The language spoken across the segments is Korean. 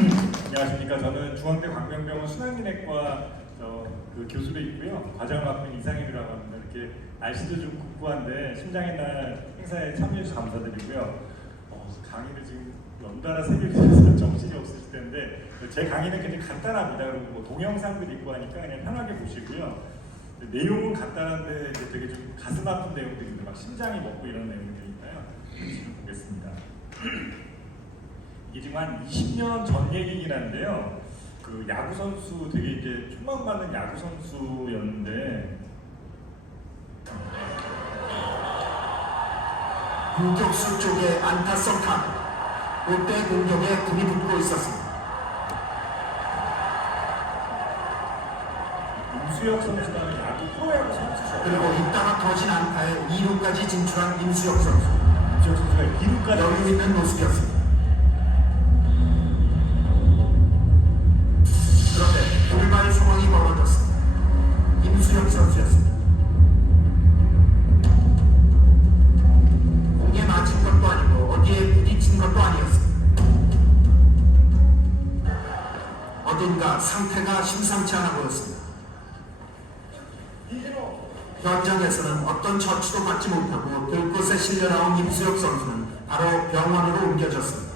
안녕하십니까. 저는 중앙대 광명병원 순환기내과 그 교수도 있고요. 과장을 맡고 있는 이상임이라고 합니다. 이렇게 날씨도 좀 굽고한데 심장의 날 행사에 참여해 주셔서 감사드리고요. 강의를 지금 연달아 새벽에서 정신이 없으실 텐데 제 강의는 굉장히 간단합니다. 그리고 뭐 동영상들 있고 하니까 그냥 편하게 보시고요. 내용은 간단한데 이제 되게 좀 가슴 아픈 내용들인데 막 심장이 먹고 이런 내용들이니까요. 지금 보겠습니다. 이게 지금 한 20년 전 얘기긴 한데요. 그 야구 선수 되게 이제 촉망받는 야구 선수였는데 유격수 쪽에 안타성 타구, 롯데 공격에 kum이 붙고 있었습니다. 임수혁 선수라는 야구 프로야구 선수죠. 그리고 이따가 터진 안타에 2루까지 진출한 임수혁 선수. 임수혁 선수가 2루까지 여유 있는 모습이었습니다. 그런데 돌발 상황이 벌어졌습니다. 임수혁 선수였습니다. 공에 맞은 것도 아니고 어디에 부딪힌 것도 아니었습니다. 어딘가 상태가 심상치 않아 보였습니다. 현장에서는 어떤 처치도 받지 못하고 들것에 실려 나온 임수혁 선수는 바로 병원으로 옮겨졌습니다.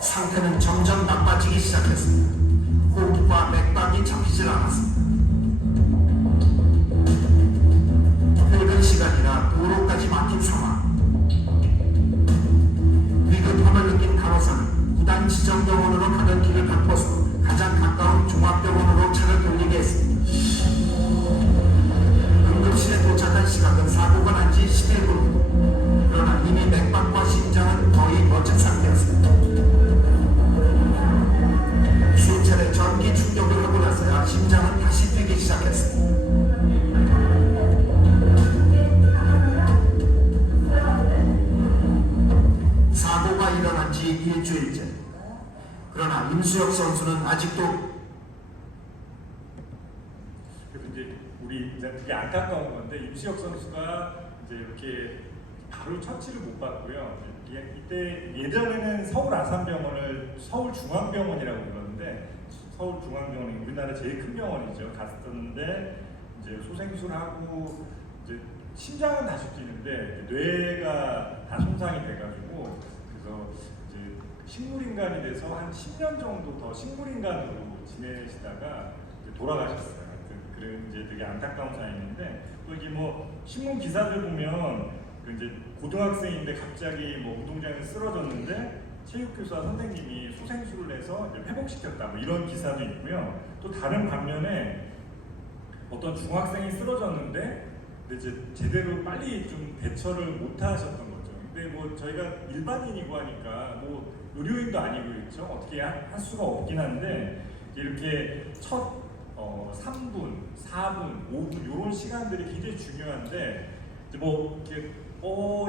상태는 점점 나빠지기 시작했습니다. 호흡과 맥박이 잡히질 않았습니다. 늙은 시간이라 도로까지 막힌 상황. 위급함을 느낀 간호사는 구단 지정 병원으로 가던 길을 바꿔서 가장 가까운 종합병원으로 차를 돌리게 했습니다. 응급실에 도착한 시각은 사고가 난 지 11분. 그러나 이미 맥박과 심장은 거의 멎은 상태였습니다. 수차례 전기 충격을 하고 나서야 심장은 다시 뛰기 시작했습니다. 사고가 일어난 지 일주일째. 그러나 임수혁 선수는 아직도 그래서 이제 우리 이제 되게 안타까운 건데 임수혁 선수가 이제 이렇게 바로 처치를 못 받고요. 이때 예전에는 서울 아산병원을 서울중앙병원이라고 불렀는데 서울중앙병원이 우리나라 제일 큰 병원이죠. 갔었는데 이제 소생술을 하고 이제 심장은 다시 뛰는데 뇌가 다 손상이 돼가지고 그래서 이제 식물인간이 돼서 한 10년 정도 더 식물인간으로 지내시다가 이제 돌아가셨어요. 그래 이제 되게 안타까운 사연인데 또 이게 뭐 신문 기사들 보면 그 이제 고등학생인데 갑자기 뭐 운동장에 쓰러졌는데 체육교사 선생님이 소생술을 해서 이제 회복시켰다 뭐 이런 기사도 있고요. 또 다른 반면에 어떤 중학생이 쓰러졌는데 근데 이제 제대로 빨리 좀 대처를 못 하셨던 거죠. 근데 뭐 저희가 일반인이고 하니까 뭐 의료인도 아니고 있죠. 어떻게 할 수가 없긴 한데 이렇게 첫 3분, 4분, 5분 이런 시간들이 굉장히 중요한데 이제 뭐 이렇게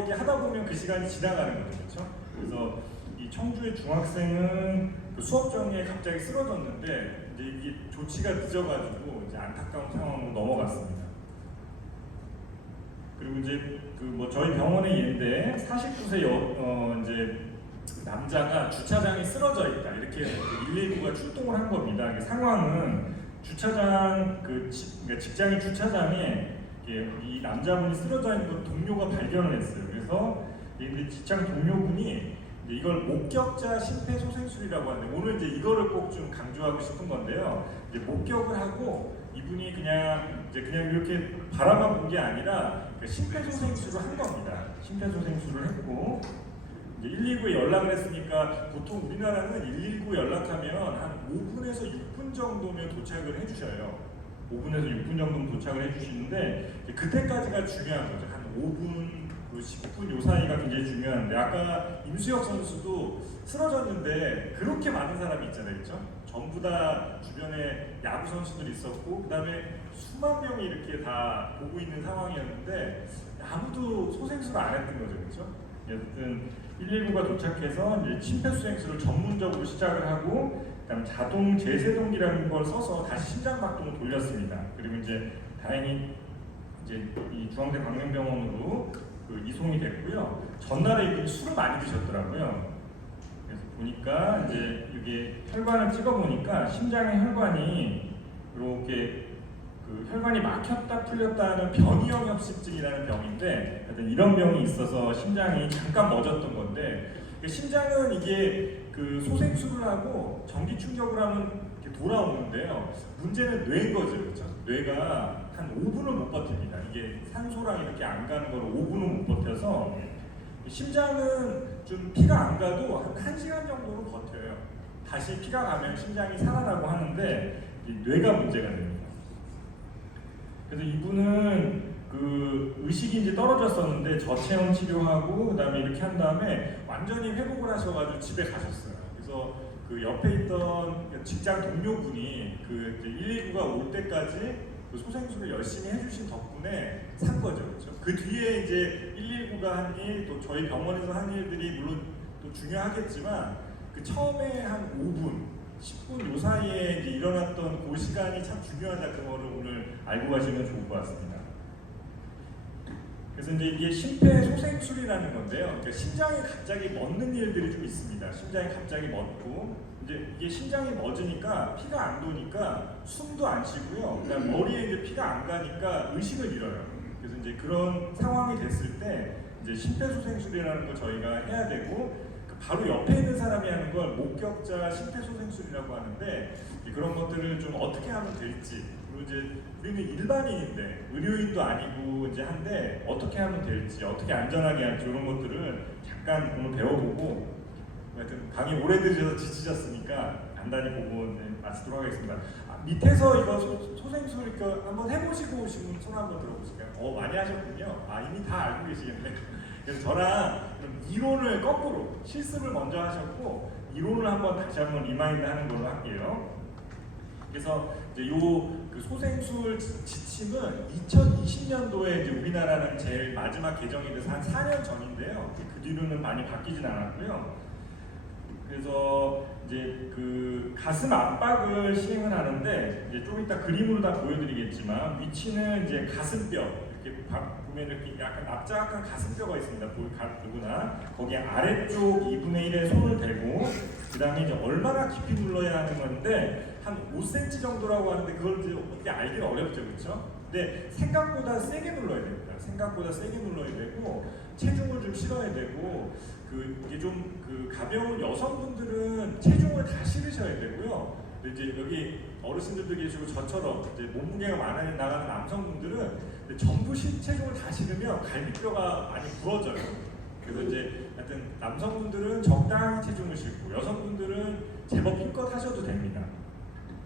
이게 하다 보면 그 시간이 지나가는 거죠, 그렇죠? 그래서 이 청주의 중학생은 그 수업 정리에 갑자기 쓰러졌는데 이제 이게 조치가 늦어가지고 이제 안타까운 상황으로 넘어갔습니다. 그리고 이제 그 뭐 저희 병원의 예인데 49세 이제 남자가 주차장에 쓰러져 있다 이렇게 119가 출동을 한 겁니다. 상황은 주차장 그러니까 직장인 주차장에 이 남자분이 쓰러져 있는 걸 동료가 발견을 했어요. 그래서 이제 직장 동료분이 이걸 목격자 심폐소생술이라고 하는데 오늘 이제 이거를 꼭 좀 강조하고 싶은 건데요. 이제 목격을 하고 이분이 그냥 이렇게 바라만 본 게 아니라 심폐소생술을 한 겁니다. 심폐소생술을 했고 이제 119에 연락을 했으니까 보통 우리나라는 119 연락하면 한 5분에서 6분 정도면 도착을 해주셔요. 5분에서 6분 정도면 도착을 해주시는데 그때까지가 중요한 거죠. 한 5분, 10분 요 사이가 굉장히 중요한데 아까 임수혁 선수도 쓰러졌는데 그렇게 많은 사람이 있잖아요, 그렇죠? 전부 다 주변에 야구 선수들이 있었고 그 다음에 수만 명이 이렇게 다 보고 있는 상황이었는데 아무도 소생술을 안 했던 거죠, 그렇죠? 어쨌든 119가 도착해서 이제 심폐소생술을 전문적으로 시작을 하고 그다음 자동 제세동기라는 걸 써서 다시 심장박동을 돌렸습니다. 그리고 이제 다행히 이제 이 중앙대 광명병원으로 그 이송이 됐고요. 전날에 이분이 술을 많이 드셨더라고요. 그래서 보니까 이제 이게 혈관을 찍어 보니까 심장의 혈관이 이렇게 그 혈관이 막혔다 풀렸다 하는 변이형 협심증이라는 병인데, 하여튼 이런 병이 있어서 심장이 잠깐 멎었던 건데, 심장은 이게 그 소생술을 하고 전기 충격을 하면 이렇게 돌아오는데요. 문제는 뇌인 거죠, 그렇죠? 뇌가 한 5분을 못 버팁니다. 이게 산소랑 이렇게 안 가는 걸 5분을 못 버텨서 심장은 좀 피가 안 가도 한 1시간 정도는 버텨요. 다시 피가 가면 심장이 살아나고 하는데 이 뇌가 문제가 됩니다. 그래서 이분은 그 의식이 이제 떨어졌었는데 저체온 치료하고 그다음에 이렇게 한 다음에 완전히 회복을 하셔가지고 집에 가셨어요. 그래서 그 옆에 있던 직장 동료분이 그 119가 올 때까지 그 소생술을 열심히 해주신 덕분에 산 거죠, 그렇죠? 그 뒤에 이제 119가 한 일, 또 저희 병원에서 한 일들이 물론 또 중요하겠지만 그 처음에 한 5분, 10분 요 사이에 이제 일어났던 그 시간이 참 중요하다. 그거를 오늘 알고 가시면 좋을 것 같습니다. 그래서 이제 이게 심폐소생술이라는 건데요. 그러니까 심장이 갑자기 멎는 일들이 좀 있습니다. 심장이 갑자기 멎고 이제 이게 심장이 멎으니까 피가 안 도니까 숨도 안 쉬고요. 그다음 머리에 이제 피가 안 가니까 의식을 잃어요. 그래서 이제 그런 상황이 됐을 때 이제 심폐소생술이라는 걸 저희가 해야 되고 바로 옆에 있는 사람이 하는 걸 목격자 심폐소생술이라고 하는데 그런 것들을 좀 어떻게 하면 될지, 그리고 이제 우리는 일반인인데 의료인도 아니고 이제 한데 어떻게 하면 될지, 어떻게 안전하게 할지 이런 것들을 잠깐 오늘 배워보고, 하여튼 강의 오래 들으셔서 지치셨으니까 간단히 보고 마치도록 하겠습니다. 밑에서 이거 소생술 한번 해보시고 오시면 손 한번 들어보실까요? 많이 하셨군요. 이미 다 알고 계시겠네요. 그래서 저랑 좀 이론을 거꾸로 실습을 먼저 하셨고 이론을 한번 다시 한번 리마인드 하는 걸로 할게요. 그래서 이제 그 소생술 지침은 2020년도에 이제 우리나라는 제일 마지막 개정이 돼서 한 4년 전인데요. 그 뒤로는 많이 바뀌진 않았고요. 그래서 이제 그 가슴 압박을 시행을 하는데 이제 좀 이따 그림으로 다 보여드리겠지만 위치는 이제 가슴뼈, 이렇게 보면 이렇게 약간 납작한 가슴뼈가 있습니다. 누구나 거기 아래쪽 2분의 1에 손을 대고 그 다음에 이제 얼마나 깊이 눌러야 하는 건데 한 5cm 정도라고 하는데 그걸 이제 어떻게 알기는 어렵죠, 그렇죠? 근데 생각보다 세게 눌러야 됩니다. 생각보다 세게 눌러야 되고 체중을 좀 실어야 되고 이게 좀 그 가벼운 여성분들은 체중을 다 실으셔야 되고요. 근데 이제 여기 어르신들도 계시고 저처럼 이제 몸무게가 많이 나가는 남성분들은 전부 체중을 다 실으면 갈비뼈가 많이 부러져요. 그래서 이제 하여튼 남성분들은 적당히 체중을 실고 여성분들은 제법 힘껏 하셔도 됩니다.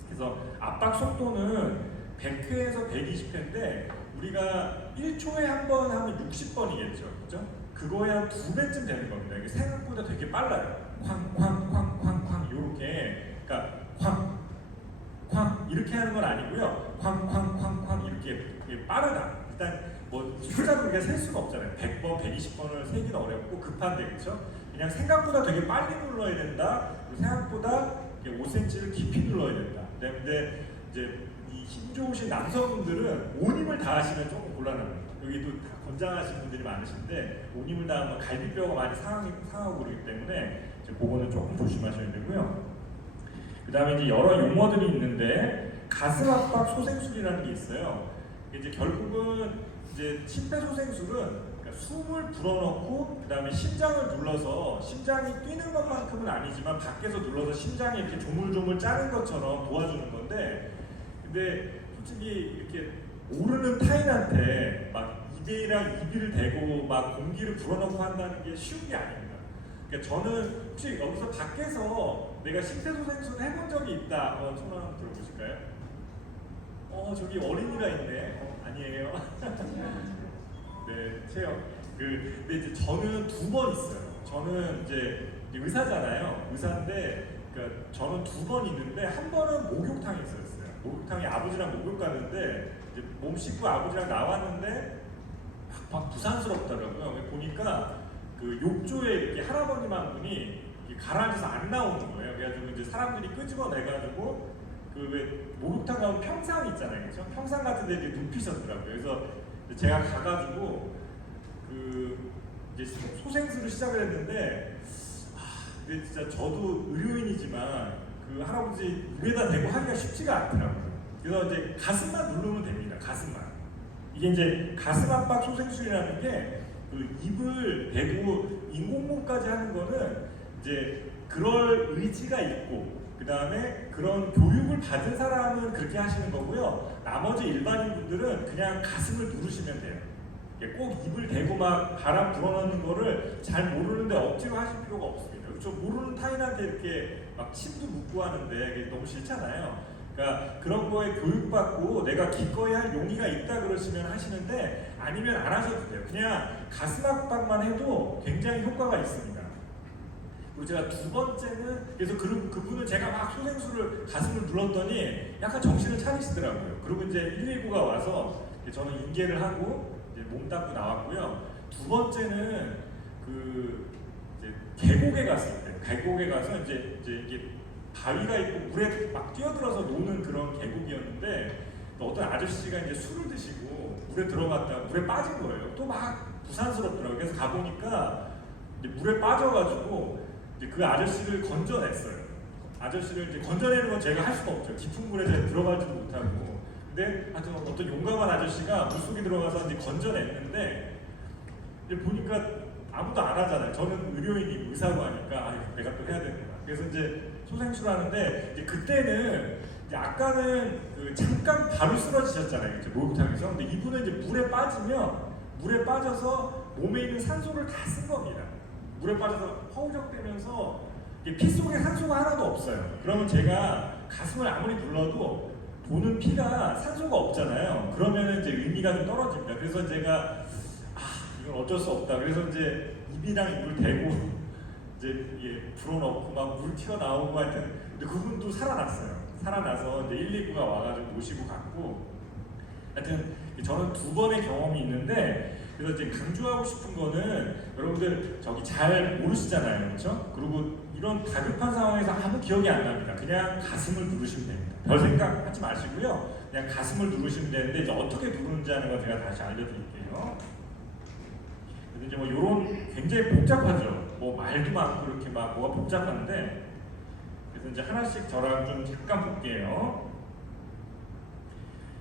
그래서 압박 속도는 100회에서 120회인데 우리가 1초에 한 번 하면 60번이겠죠, 그렇죠? 그거에 한 2배쯤 되는 겁니다. 이게 생각보다 되게 빨라요. 쾅쾅쾅쾅쾅 이렇게, 그러니까 쾅쾅 이렇게 하는 건 아니고요. 쾅쾅쾅쾅 이렇게 빠르다. 일단 뭐 숫자로 우리가 셀 수가 없잖아요. 100번, 120번을 세기는 어렵고 급한데, 그렇죠? 그냥 생각보다 되게 빨리 눌러야 된다. 생각보다 5cm를 깊이 눌러야 된다. 근데 이제 이 힘 좋으신 남성분들은 온 힘을 다 하시면 조금 곤란합니다. 여기도 다 건장하신 분들이 많으신데 온 힘을 다 하면 갈비뼈가 많이 상하고 그러기 때문에 이제 그거는 조금 조심하셔야 되고요. 그 다음에 이제 여러 용어들이 있는데 가슴 압박 소생술이라는 게 있어요. 이제 결국은 이제 심폐소생술은 그러니까 숨을 불어넣고 그 다음에 심장을 눌러서 심장이 뛰는 것만큼은 아니지만 밖에서 눌러서 심장이 이렇게 조물조물 짜는 것처럼 도와주는 건데, 근데 솔직히 이렇게 모르는 타인한테 막 입이랑 입을 대고 막 공기를 불어넣고 한다는 게 쉬운 게 아닙니다. 그러니까 저는 혹시 여기서 밖에서 내가 심폐소생술 해본 적이 있다, 한번 손 한번 들어보실까요? 저기 어린이가 있네. 아니에요? 네, 체험. 근데 이제 저는 2번 있어요. 저는 이제 의사잖아요. 의사인데, 그러니까 저는 2번 있는데 한 번은 목욕탕에 있었어요. 목욕탕에 아버지랑 목욕 가는데 이제 몸 씻고 아버지랑 나왔는데 막 부산스럽더라고요. 보니까 그 욕조에 이렇게 할아버님 한 분이 가라앉아서 안 나오는 거예요. 그래가지고 이제 사람들이 끄집어내가지고 그 왜 목욕탕 가면 평상 있잖아요, 그렇죠? 평상 같은데 이제 눕히셨더라고요. 그래서 제가 가가지고 그 이제 소생술을 시작을 했는데 근데 진짜 저도 의료인이지만 그 할아버지 입에다 대고 하기가 쉽지가 않더라고요. 그래서 이제 가슴만 누르면 됩니다. 가슴만. 이게 이제 가슴 압박 소생술이라는 게 그 입을 대고 인공목까지 하는 거는 이제 그럴 의지가 있고 그 다음에 그런 교육을 받은 사람은 그렇게 하시는 거고요. 나머지 일반인 분들은 그냥 가슴을 누르시면 돼요. 꼭 입을 대고 막 바람 불어넣는 거를 잘 모르는데 억지로 하실 필요가 없습니다. 그렇죠? 모르는 타인한테 이렇게 막 침도 묻고 하는데 이게 너무 싫잖아요. 그러니까 그런 거에 교육받고 내가 기꺼이 할 용의가 있다 그러시면 하시는데 아니면 안 하셔도 돼요. 그냥 가슴 압박만 해도 굉장히 효과가 있습니다. 그리고 제가 두 번째는 그래서 그분은 제가 막 소생술을 가슴을 눌렀더니 약간 정신을 차리시더라고요. 그리고 이제 119가 와서 저는 인계를 하고 이제 몸 닦고 나왔고요. 두 번째는 그 이제 계곡에 갔을 때 계곡에 가서 이제 이게 바위가 있고 물에 막 뛰어들어서 노는 그런 계곡이었는데 어떤 아저씨가 이제 술을 드시고 물에 들어갔다가 물에 빠진 거예요. 또 막 부산스럽더라고요. 그래서 가보니까 이제 물에 빠져가지고 이제 그 아저씨를 건져냈어요. 아저씨를 이제 건져내는 건 제가 할 수가 없죠. 깊은 물에 제가 들어가지도 못하고. 근데 하여튼 어떤 용감한 아저씨가 물속에 들어가서 이제 건져냈는데 이제 보니까 아무도 안 하잖아요. 저는 의료인이고 의사고 하니까 내가 또 해야 되는구나. 그래서 이제 소생술 하는데 이제 그때는 이제 아까는 그 잠깐 바로 쓰러지셨잖아요. 이제 목욕탕에서. 근데 이분은 이제 물에 빠져서 몸에 있는 산소를 다 쓴 겁니다. 물에 빠져서 허우적대면서 피 속에 산소가 하나도 없어요. 그러면 제가 가슴을 아무리 눌러도 도는 피가 산소가 없잖아요. 그러면 이제 의미가 좀 떨어집니다. 그래서 제가 이건 어쩔 수 없다. 그래서 이제 입이랑 입을 대고 이제 불어넣고 막 물 튀어나오고 하여튼 근데 그분도 살아났어요. 살아나서 이제 119가 와가지고 모시고 갔고 하여튼 저는 두 번의 경험이 있는데 그래서 이제 강조하고 싶은 거는 여러분들 저기 잘 모르시잖아요. 그렇죠? 그리고 이런 다급한 상황에서 아무 기억이 안 납니다. 그냥 가슴을 누르시면 됩니다. 별 생각하지 마시고요. 그냥 가슴을 누르시면 되는데 이제 어떻게 누르는지 하는 거 제가 다시 알려드릴게요. 그래서 이제 뭐 이런 굉장히 복잡하죠. 뭐 말도 많고 이렇게 막 뭐가 복잡한데 그래서 이제 하나씩 저랑 좀 잠깐 볼게요.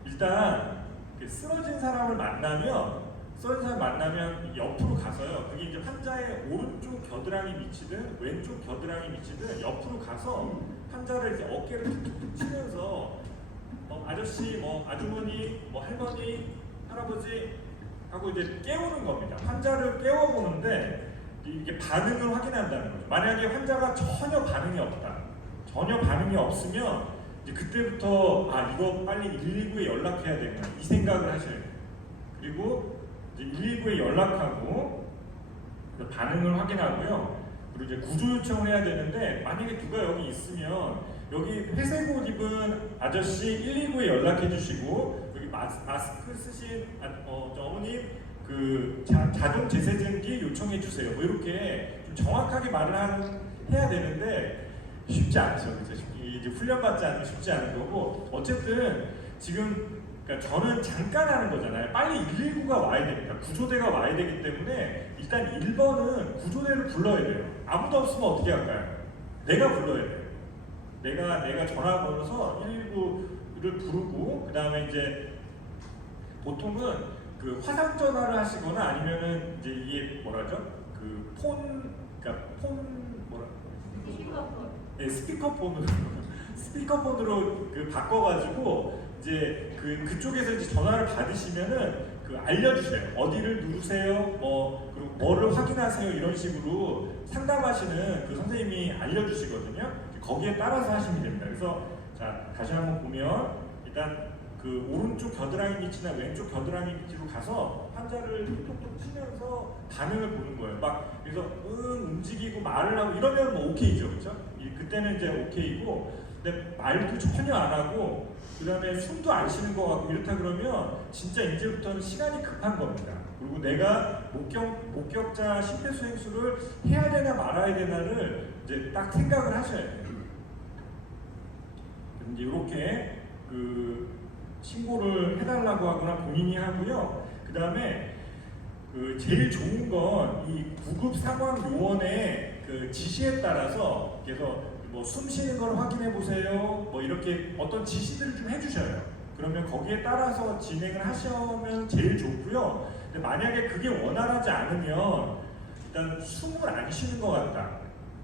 일단 쓰러진 사람을 만나면 옆으로 가서요. 그게 이제 환자의 오른쪽 겨드랑이 미치든 왼쪽 겨드랑이 미치든 옆으로 가서 환자를 이제 어깨를 툭툭툭 치면서 아저씨, 뭐 아주머니, 뭐 할머니, 할아버지 하고 이제 깨우는 겁니다. 환자를 깨워보는데 이게 반응을 확인한다는 거죠. 만약에 환자가 전혀 반응이 없다. 전혀 반응이 없으면 이제 그때부터 이거 빨리 119에 연락해야 되구나 이 생각을 하셔야 돼요. 그리고 이제 119에 연락하고 반응을 확인하고요. 그리고 이제 구조 요청을 해야 되는데 만약에 누가 여기 있으면 여기 회색 옷 입은 아저씨 119에 연락해 주시고 여기 마스크 쓰신 어머님 그 자동 제세전기 요청해 주세요. 뭐 이렇게 좀 정확하게 해야 되는데 쉽지 않죠. 그렇죠? 이제 훈련받지 않으면 쉽지 않은 거고 어쨌든 지금 그러니까 저는 잠깐 하는 거잖아요. 빨리 119가 와야 됩니다. 구조대가 와야 되기 때문에 일단 1번은 구조대를 불러야 돼요. 아무도 없으면 어떻게 할까요? 내가 불러야 돼요. 내가 전화 걸어서 119를 부르고 그 다음에 이제 보통은 그 화상 전화를 하시거나 아니면은 이제 이게 뭐라죠? 그 스피커폰으로 그 바꿔가지고 이제 그쪽에서 이제 전화를 받으시면은 그 알려주세요. 어디를 누르세요. 그리고 뭐를 확인하세요. 이런 식으로 상담하시는 그 선생님이 알려주시거든요. 거기에 따라서 하시면 됩니다. 그래서 자 다시 한번 보면 일단 그 오른쪽 겨드랑이 밑이나 왼쪽 겨드랑이 밑으로 가서 환자를 톡톡 치면서 반응을 보는 거예요. 막 그래서 움직이고 말을 하고 이러면 뭐 오케이죠, 그렇죠? 그때는 이제 오케이고, 근데 말도 전혀 안 하고 그다음에 숨도 안 쉬는 것 같고 이렇다 그러면 진짜 이제부터는 시간이 급한 겁니다. 그리고 내가 목격자 심폐소생술을 해야 되나 말아야 되나를 이제 딱 생각을 하셔야 돼요. 이제 이렇게 신고를 해달라고 하거나 본인이 하고요. 그 다음에 제일 좋은 건 이 구급 상황 요원의 그 지시에 따라서 그래서 뭐 숨 쉬는 걸 확인해 보세요. 뭐 이렇게 어떤 지시들을 좀 해주셔요. 그러면 거기에 따라서 진행을 하시면 제일 좋고요. 근데 만약에 그게 원활하지 않으면 일단 숨을 안 쉬는 것 같다.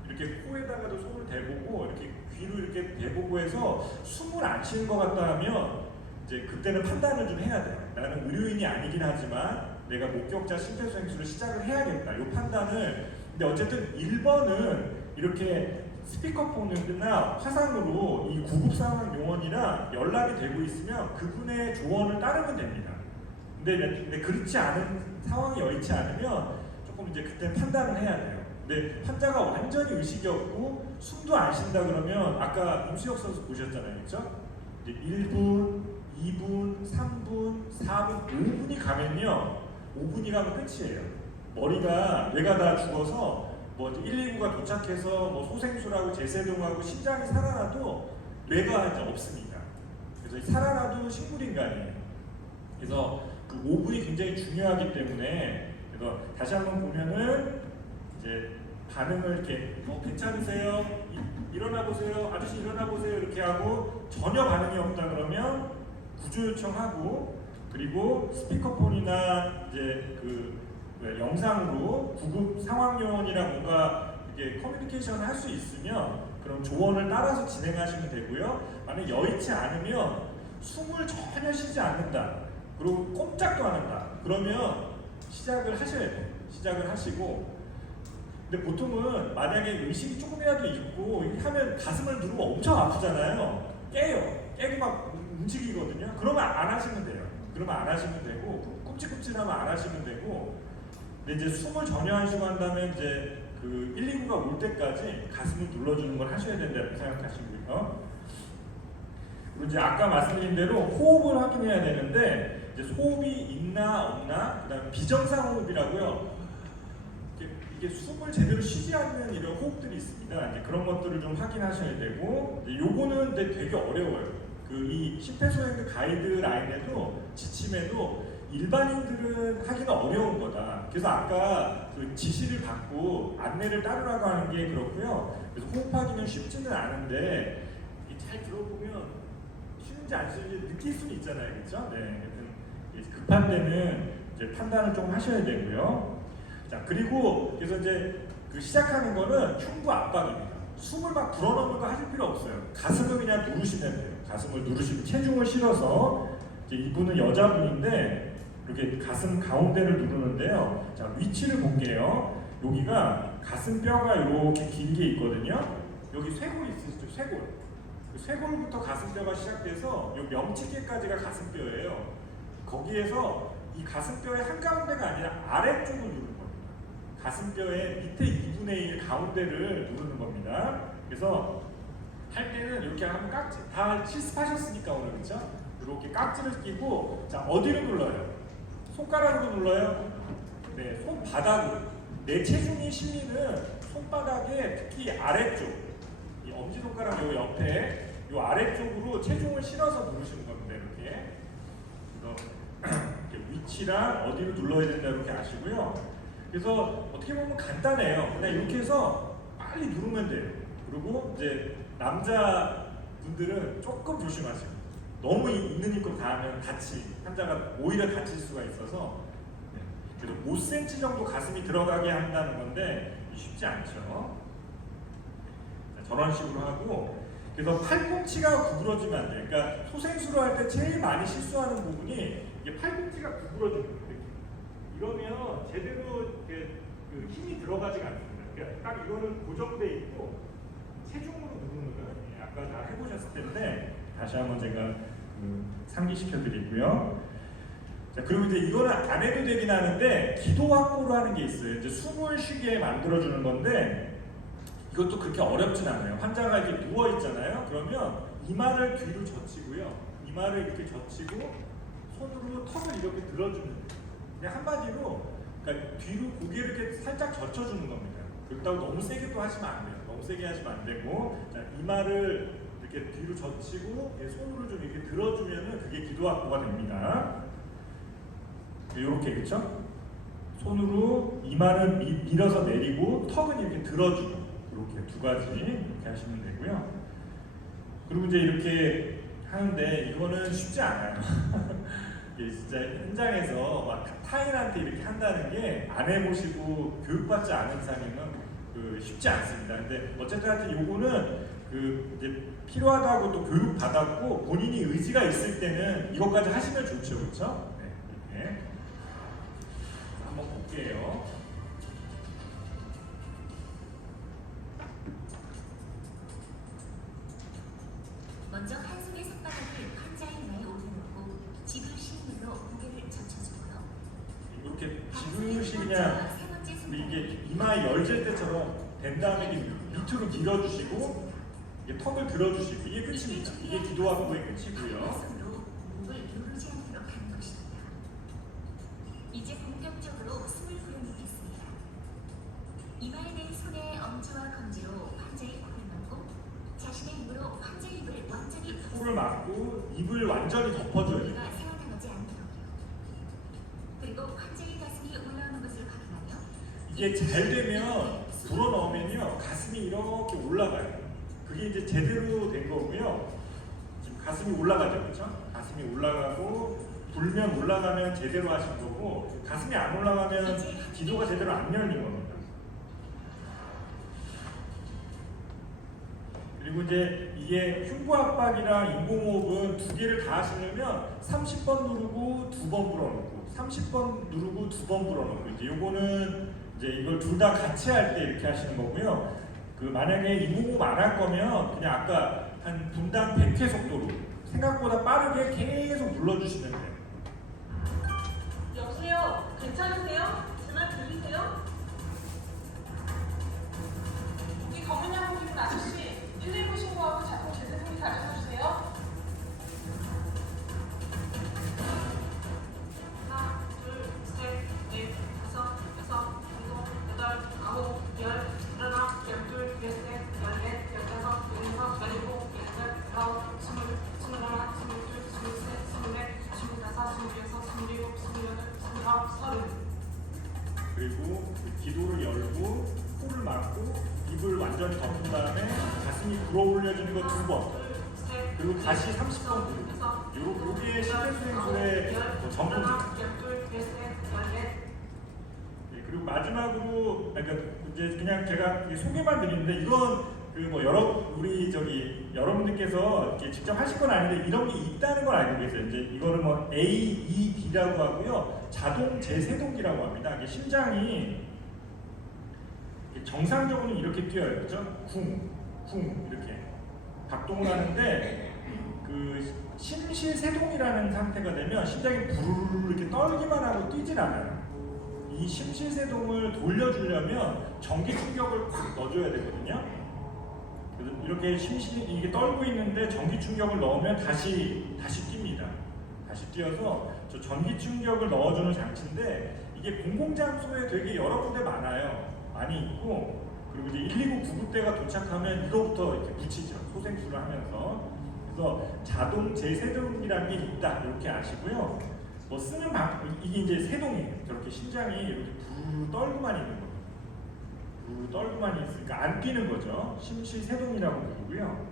이렇게 코에다가도 손을 대보고 이렇게 귀로 이렇게 대보고 해서 숨을 안 쉬는 것 같다 하면 이제 그때는 판단을 좀 해야 돼요. 나는 의료인이 아니긴 하지만 내가 목격자 심폐소생술을 시작을 해야겠다. 이 판단을. 근데 어쨌든 1번은 이렇게 스피커폰이나 화상으로 이 구급상황 요원이랑 연락이 되고 있으면 그분의 조언을 따르면 됩니다. 근데 그렇지 않은 상황이 여의치 않으면 조금 이제 그때 판단을 해야 돼요. 근데 환자가 완전히 의식이 없고 숨도 안 쉰다 그러면 아까 임수혁 선수 보셨잖아요, 그렇죠? 이제 1분, 2분, 3분, 4분, 5분이 가면요, 5분이 가면 끝이에요. 머리가 뇌가 다 죽어서 뭐 119가 도착해서 뭐 소생술하고 제세동하고 심장이 살아나도 뇌가 이제 없습니다. 그래서 살아나도 식물인간이에요. 그래서 그 5분이 굉장히 중요하기 때문에 그래서 다시 한번 보면은 이제 반응을 이렇게 괜찮으세요? 일어나 보세요. 아저씨 일어나 보세요. 이렇게 하고 전혀 반응이 없다 그러면 구조 요청하고 그리고 스피커폰이나 이제 그 영상으로 구급 상황 요원이랑 뭔가 이게 커뮤니케이션을 할 수 있으면 그럼 조언을 따라서 진행하시면 되고요. 만약 여의치 않으면 숨을 전혀 쉬지 않는다. 그리고 꼼짝도 안 한다. 그러면 시작을 하셔야 돼요. 시작을 하시고 근데 보통은 만약에 의식이 조금이라도 있고 하면 가슴을 누르면 엄청 아프잖아요. 깨고 막 움직이거든요. 그러면 안 하시면 돼요. 그러면 안 하시면 되고 끔찍끔찍하면 안 하시면 되고 근데 이제 숨을 전혀 안 쉬고 한다면 이제 그 119가 올 때까지 가슴을 눌러주는 걸 하셔야 된다고 생각하시고요. 그리고 이제 아까 말씀드린 대로 호흡을 확인해야 되는데 이제 소음이 있나 없나 그다음 비정상 호흡이라고요. 이게 숨을 제대로 쉬지 않는 이런 호흡들이 있습니다. 이제 그런 것들을 좀 확인하셔야 되고 요거는 근데 되게 어려워요. 그 이 심폐소생술 가이드라인에도 지침에도 일반인들은 하기가 어려운 거다. 그래서 아까 그 지시를 받고 안내를 따르라고 하는 게 그렇고요. 그래서 호흡하기는 쉽지는 않은데 잘 들어보면 쉬는지 안 쉬는지 느낄 수는 있잖아요, 그렇죠? 네, 급한 데는 이제 판단을 좀 하셔야 되고요. 자, 그리고 그래서 이제 그 시작하는 거는 흉부 압박입니다. 숨을 막 불어넣는 거 하실 필요 없어요. 가슴을 그냥 누르시면 돼요. 가슴을 누르시고 체중을 실어서 이제 이분은 여자분인데 이렇게 가슴 가운데를 누르는데요. 자, 위치를 볼게요. 여기가 가슴뼈가 이렇게 길게 있거든요. 여기 쇄골 있으시죠? 쇄골. 그 쇄골부터 가슴뼈가 시작돼서 이 명치계까지가 가슴뼈예요. 거기에서 이 가슴뼈의 한가운데가 아니라 아래쪽을 누르는 겁니다. 가슴뼈의 밑에 2분의 1 가운데를 누르는 겁니다. 그래서 할 때는 이렇게 하면 깍지 다 실습하셨으니까 오늘 그렇죠? 이렇게 깍지를 끼고 자 어디로 눌러요? 손가락으로 눌러요? 네, 손바닥으로. 내 체중이 실리는 손바닥에 특히 아래쪽, 이 엄지손가락 요 옆에 요 아래쪽으로 체중을 실어서 누르시는 겁니다. 이렇게. 그래서 이렇게 위치랑 어디로 눌러야 된다 이렇게 아시고요. 그래서 어떻게 보면 간단해요. 그냥 이렇게 해서 빨리 누르면 돼요. 그리고 이제 남자분들은 조금 조심하세요. 너무 있는 힘껏 다 하면 환자가 오히려 다칠 수가 있어서 네. 그래서 5cm 정도 가슴이 들어가게 한다는 건데 쉽지 않죠. 자, 저런 식으로 하고 그래서 팔꿈치가 구부러지면 안 돼요. 그러니까 소생술을 할 때 제일 많이 실수하는 부분이 이게 팔꿈치가 구부러지는 거예요. 이러면 제대로 그 힘이 들어가지가 않습니다. 그러니까 딱 이거는 고정돼 있고 체중으로 누르는 거예요. 아까 다 해보셨을 텐데 다시 한번 제가 상기시켜 드리고요. 자, 그리고 이제 이거는 안 해도 되긴 하는데 기도 확보로 하는 게 있어요. 이제 숨을 쉬게 만들어 주는 건데 이것도 그렇게 어렵진 않아요. 환자가 이렇게 누워 있잖아요. 그러면 이마를 뒤로 젖히고요. 이마를 이렇게 젖히고 손으로 턱을 이렇게 들어주는 거예요. 그냥 한마디로 그러니까 뒤로 고개를 이렇게 살짝 젖혀주는 겁니다. 그렇다고 너무 세게 또 하시면 안 돼요. 너무 세게 하시면 안 되고 자, 이마를 이렇게 뒤로 젖히고 손으로 좀 이렇게 들어주면은 그게 기도 확보가 됩니다. 이렇게 그렇죠? 손으로 이마는 밀어서 내리고 턱은 이렇게 들어주고 이렇게 두 가지 이렇게 하시면 되고요. 그리고 이제 이렇게 하는데 이거는 쉽지 않아요. 이게 진짜 현장에서 막 타인한테 이렇게 한다는 게 안 해보시고 교육받지 않은 이상에는 쉽지 않습니다. 근데 어쨌든 하여튼 요거는 이제 필요하다고 또 교육 받았고 본인이 의지가 있을 때는 이것까지 하시면 좋죠, 그렇죠? 네, 이렇게 한번 볼게요. 먼저 한 손에 손바닥을 환자의 이마에 올려놓고 지그시으로 무게를 젖혀주고요. 이렇게 지그시 그냥 우리 이게 이마에 열질 때처럼 된 다음에 이렇게 밑으로 밀어주시고 이게 턱을 들어주시고 이게 끝입니다. 이게 기도하고의 끝이고요. 손으로 목을 누르지 않도록 하는 것입니다. 이제 본격적으로 숨을 불어넣겠습니다. 이마에 댄 손의 엄지와 검지로 환자의 코를 막고 자신의 입으로 환자의 입을 완전히 코를 막고 입을 완전히 덮어줘야 돼요. 우리가 세워나가지 않도록요. 그리고 환자의 가슴이 올라오는 것을 확인하며 이게 잘 되면 불어넣으면요 가슴이 이렇게 올라가요. 그게 이제 제대로 된 거고요. 지금 가슴이 올라가죠, 그렇죠? 가슴이 올라가고 불면 올라가면 제대로 하신 거고 가슴이 안 올라가면 기도가 제대로 안 열린 겁니다. 그리고 이제 이게 흉부 압박이랑 인공호흡은 두 개를 다 하시려면 30번 누르고 2번 불어넣고 30번 누르고 2번 불어넣고 이제 요거는 이제 이걸 둘 다 같이 할 때 이렇게 하시는 거고요. 만약에 인공호흡 안 할 거면 그냥 아까 한 분당 100회 속도로 생각보다 빠르게 계속 눌러주시면 돼요. 여보세요? 괜찮으세요? 제 말 들리세요? 여기 검은양 보시는 아저씨 119 신고하고 자동 재세동이 가져다 주세요. 하나, 둘, 셋, 넷, 다섯, 여섯, 일곱, 여덟, 아홉, 열, 하나, 열둘, 열셋, 열넷, 열다섯, 열여섯, 열일곱, 열여덟, 열아홉, 스물, 스물하나, 스물둘, 스물셋, 스물넷, 스물다섯, 스물여섯, 스물일곱, 스물여덟, 스물아홉, 서른. 그리고 기도를 열고 코를 막고 입을 완전히 덮은 다음에 가슴이 불어 올려주는 거 2번 그리고 다시 30번 누르고 요게 심폐소생술의 전문입니다. 그리고 마지막으로 그러니까 이제 그냥 제가 소개만 드리는데 이건 우리 여러분들께서 이렇게 직접 하실 건 아닌데 이런 게 있다는 걸 알고 계세요. 이제 이거를 뭐 AED라고 하고요, 자동 재세동기라고 합니다. 이게 심장이 정상적으로는 이렇게 뛰어요, 그렇죠? 쿵 이렇게 박동을 하는데 심실세동이라는 상태가 되면 심장이 부르르 이렇게 떨기만 하고 뛰질 않아요. 이 심실세동을 돌려주려면 전기 충격을 꽉 넣어줘야 되거든요. 그래서 이렇게 이게 떨고 있는데 전기 충격을 넣으면 다시 뜁니다. 다시 뛰어서 저 전기 충격을 넣어주는 장치인데 이게 공공장소에 되게 여러 군데 많이 있고 그리고 이제 119 구급대가 도착하면 이거부터 이렇게 붙이죠. 소생술을 하면서. 그래서 자동 재세동이라는 게 있다 이렇게 아시고요. 쓰는 이게 이제 세동이에요. 저렇게 심장이 이렇게 부르르 떨고만 있는 거예요. 부르르 떨고만 있으니까 안 뛰는 거죠. 심실세동이라고 부르고요.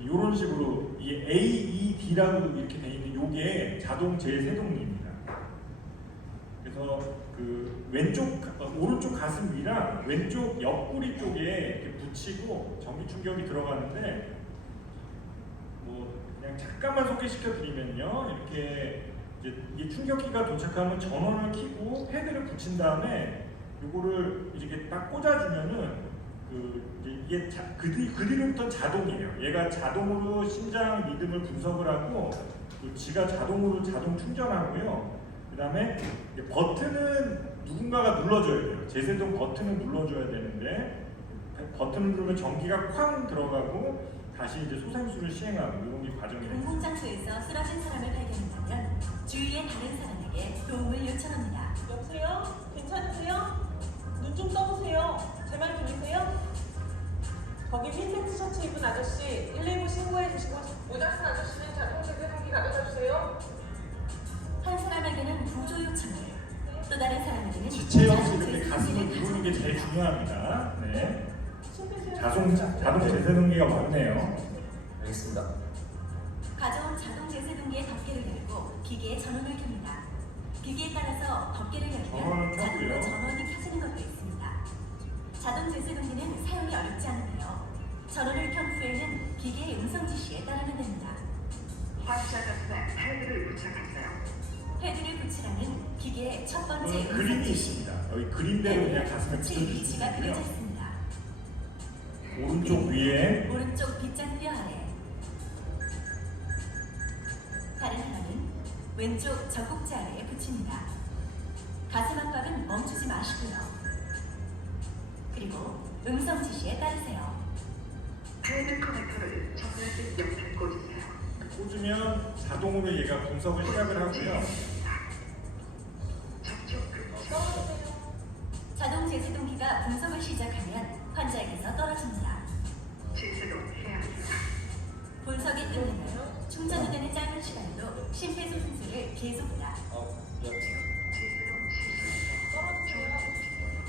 이런 식으로 이 AED라고 이렇게 돼 있는 요게 자동 재세동기입니다. 그래서 오른쪽 가슴 위랑 왼쪽 옆구리 쪽에 이렇게 붙이고 전기 충격이 들어가는데 그냥 잠깐만 소개시켜 드리면요, 이렇게 이제 이 충격기가 도착하면 전원을 켜고 패드를 붙인 다음에 요거를 이렇게 딱 꽂아주면은 이게 그 뒤로부터 자동이에요. 얘가 자동으로 심장 리듬을 분석을 하고 지가 자동으로 자동 충전하고요. 그 다음에 버튼은 누군가가 눌러줘야 돼요. 재세동 버튼을 눌러줘야 되는데 버튼을 누르면 전기가 쾅 들어가고 다시 이제 소생술을 시행하고 이런 게 과정이 됩니다. 공공장소에서 쓰러진 사람을 발견한다면 주위의 다른 사람에게 도움을 요청합니다. 여보세요? 괜찮으세요? 눈 좀 떠보세요. 제 말 들리세요? 거기 흰색 티셔츠 입은 아저씨 119 신고해 주시고 모자 쓴 아저씨는 자동 재세동기 가져다 주세요. 한 사람에게는 구조 요청을 지체 없이 이렇게 가슴을 누르는 게 제일 중요합니다. 네. 자동 제세동기가 맞네요. 알겠습니다. 가져온 자동 제세동기의 덮개를 열고 기계에 전원을 켭니다. 기계에 따라서 덮개를 전원을 열면 자동으로 켜고요. 전원이 켜지는 것도 있습니다. 자동 제세동기는 사용이 어렵지 않은데요. 전원을 켠 후에는 기계의 음성 지시에 따르면 됩니다. 환자 가슴에 패드를 부착하세요. 패드를 붙이라는 기계의 첫 번째 음성 그림이 지시. 있습니다. 여기 그림대로 그냥 가슴에 붙일 위치가 그려져 붙여주시고요. 있습니다. 오른쪽 위에 오른쪽 빗장뼈 아래. 다른 하나는 왼쪽 젖꼭지 아래에 붙입니다. 가슴 압박은 멈추지 마시고요. 그리고 음성 지시에 따르세요. 패드 커넥터를 정면식 옆에 꽂으세요. 꽂으면 자동으로 얘가 분석을 시작을 하고요. 접촉 끝. 자동 제세동기가 분석을 시작하면 환자에게서 떨어집니다. 제세동 해야 합니다. 분석이 끝나면 충전이 되는 짧은 시간에도 심폐소생술을 계속합니다. 제세동 실수.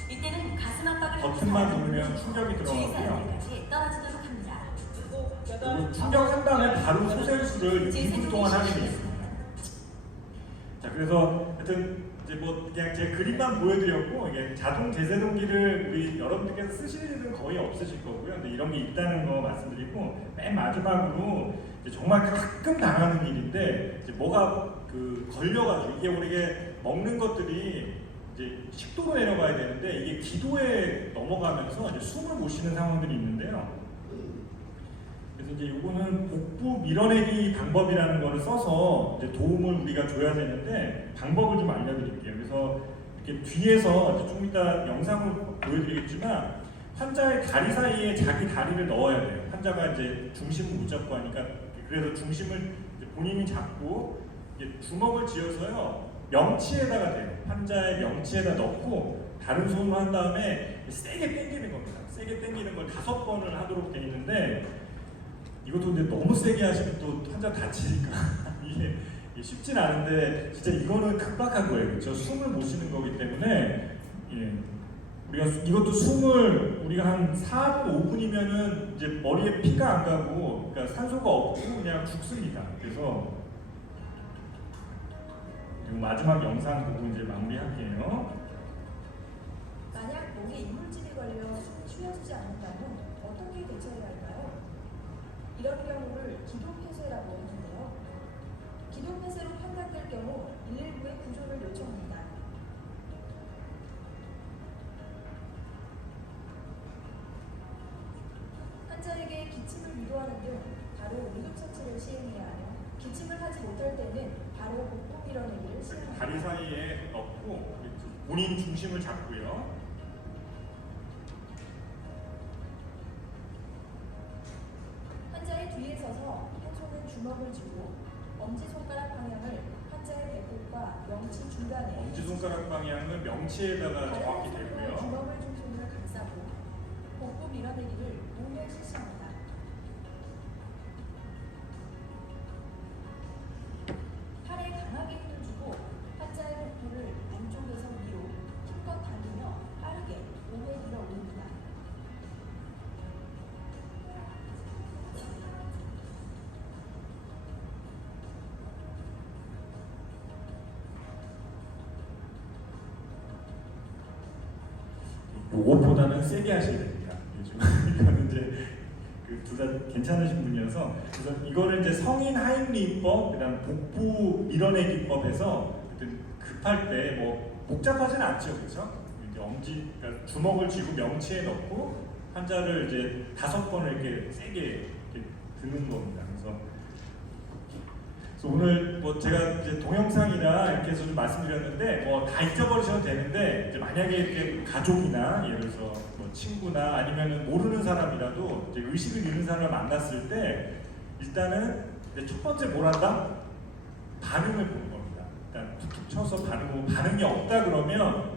이때는 가슴 압박을 버튼만 누르면 충격이 주위 들어가고요. 사람들까지 떨어지도록 합니다. 그리고 충격한 다음에 바로 소생술을 2분 동안 하게 되어 있습니다. 자, 그래서 하여튼 이제 뭐 그냥 제 그림만 보여드렸고 이게 자동 제세동기를 우리 여러분들께서 쓰실 일은 거의 없으실 거고요. 근데 이런 게 있다는 거 말씀드리고 맨 마지막으로 이제 정말 가끔 당하는 일인데 이제 뭐가 걸려가지고 이게 우리가 먹는 것들이 이제 식도로 내려가야 되는데 이게 기도에 넘어가면서 이제 숨을 못 쉬는 상황들이 있는데요. 그래서 이제 이거는 복부 밀어내기 방법이라는 거를 써서 이제 도움을 우리가 줘야 되는데 방법을 좀 알려드릴게요. 그래서 이렇게 뒤에서 이제 좀 이따 영상으로 보여드리겠지만 환자의 다리 사이에 자기 다리를 넣어야 돼요. 환자가 이제 중심을 못 잡고 하니까 그래서 중심을 이제 본인이 잡고 이제 주먹을 쥐어서요 명치에다가 대요. 환자의 명치에다 넣고 다른 손으로 한 다음에 세게 당기는 겁니다. 세게 당기는 걸 5번을 하도록 돼 있는데 이것도 근데 너무 세게 하시면 또 환자 다치니까 이게 쉽진 않은데 진짜 이거는 급박한 거예요. 그렇죠? 숨을 못 쉬는 거기 때문에 우리가 이것도 숨을 우리가 한 4분 5분이면은 이제 머리에 피가 안 가고 그러니까 산소가 없고 그냥 죽습니다. 그래서 그리고 마지막 영상 보고 이제 마무리할게요. 만약 목에 이물질이 걸려 숨이 쉬어지지 않는다면 어떻게 대처해야 할까요? 이런 경우를 기도폐쇄라고 하는데요. 기도폐쇄로 판단될 경우 119에 구조를 요청합니다. 환자에게 기침을 유도하는 등 바로 응급처치를 시행해야 하며 기침을 하지 못할 때는 바로 복부 밀어내기를 시행합니다. 다리 사이에 넣고 본인 중심을 잡고요. 환자의 뒤에 서서 한 손은 주먹을 쥐고 엄지손가락 방향을 환자의 배꼽과 명치 중간에 엄지손가락 방향은 명치에다가 다른 정확히 손으로 대고요. 주먹을 준 손을 감싸고 복부 밀어내기를 몸에 실시합니다. 팔에 강하게 힘을 주고 환자의 복부를 안쪽에서 위로 힘껏 당기며 빠르게 5회 밀어 올립니다. 요것보다는 세게 하셔야 됩니다. 이거는 이제 둘 다 괜찮으신 분이어서 그래서 이거를 이제 성인 하임리법 그다음 복부 밀어내기법에서 급할 때 뭐 복잡하진 않죠, 그렇죠? 이제 그러니까 주먹을 쥐고 명치에 넣고 환자를 이제 5번을 이렇게 세게 이렇게 드는 겁니다. 그래서 오늘 뭐 제가 이제 동영상이나 이렇게 해서 좀 말씀드렸는데 뭐 다 잊어버리셔도 되는데 이제 만약에 이렇게 가족이나 예를 들어서 뭐 친구나 아니면은 모르는 사람이라도 이제 의식을 잃은 사람을 만났을 때 일단은 이제 첫 번째 뭘 한다? 반응을 보는 겁니다. 일단 툭툭 쳐서 반응이 없다 그러면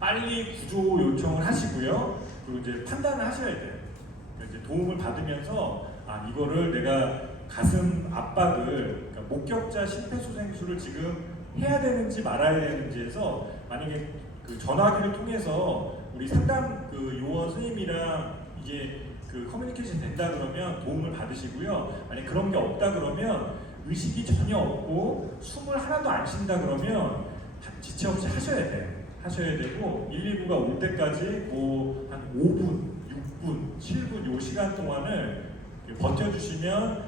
빨리 구조 요청을 하시고요. 그리고 이제 판단을 하셔야 돼요. 이제 도움을 받으면서 이거를 내가 가슴 압박을 목격자 심폐소생술을 지금 해야 되는지 말아야 되는지에서 만약에 그 전화기를 통해서 우리 상담 그 요원 선생님이랑 이게 그 커뮤니케이션 된다 그러면 도움을 받으시고요. 만약 그런 게 없다 그러면 의식이 전혀 없고 숨을 하나도 안 쉰다 그러면 지체 없이 하셔야 돼요. 하셔야 되고 119가 올 때까지 뭐 한 5분, 6분, 7분 요 시간 동안을 버텨주시면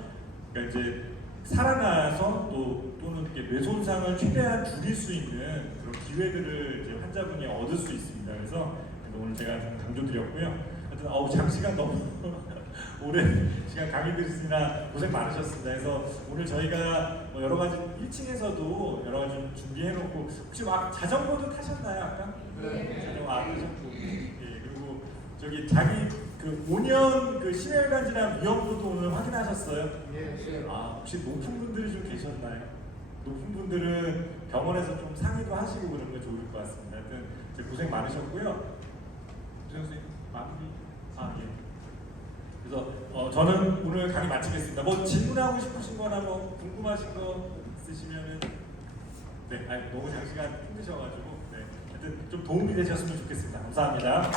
그러니까 이제 살아나서 또는 이렇게 뇌 손상을 최대한 줄일 수 있는 그런 기회들을 이제 환자분이 얻을 수 있습니다. 그래서 오늘 제가 좀 강조드렸고요. 하여튼 장시간 너무 오랜 시간 강의 들으시느라 고생 많으셨습니다. 그래서 오늘 저희가 뭐 여러 가지 1층에서도 여러 가지 좀 준비해놓고 혹시 막 자전거도 타셨나요 아까? 네. 자전거 안 타셨고 예, 그리고 저기 자기 그 5년 그 심혈관 질환 위험도도 오늘 확인하셨어요? 예. 아 혹시 높은 분들이 좀 계셨나요? 높은 분들은 병원에서 좀 상의도 하시고 그런 게 좋을 것 같습니다. 하여튼 이제 고생 많으셨고요. 선생님 마무리. 아 예. 그래서 저는 오늘 강의 마치겠습니다. 뭐 질문하고 싶으신 거나 뭐 궁금하신 거 있으시면은 네, 아니 너무 장시간 힘드셔가지고 네, 하여튼 좀 도움이 되셨으면 좋겠습니다. 감사합니다.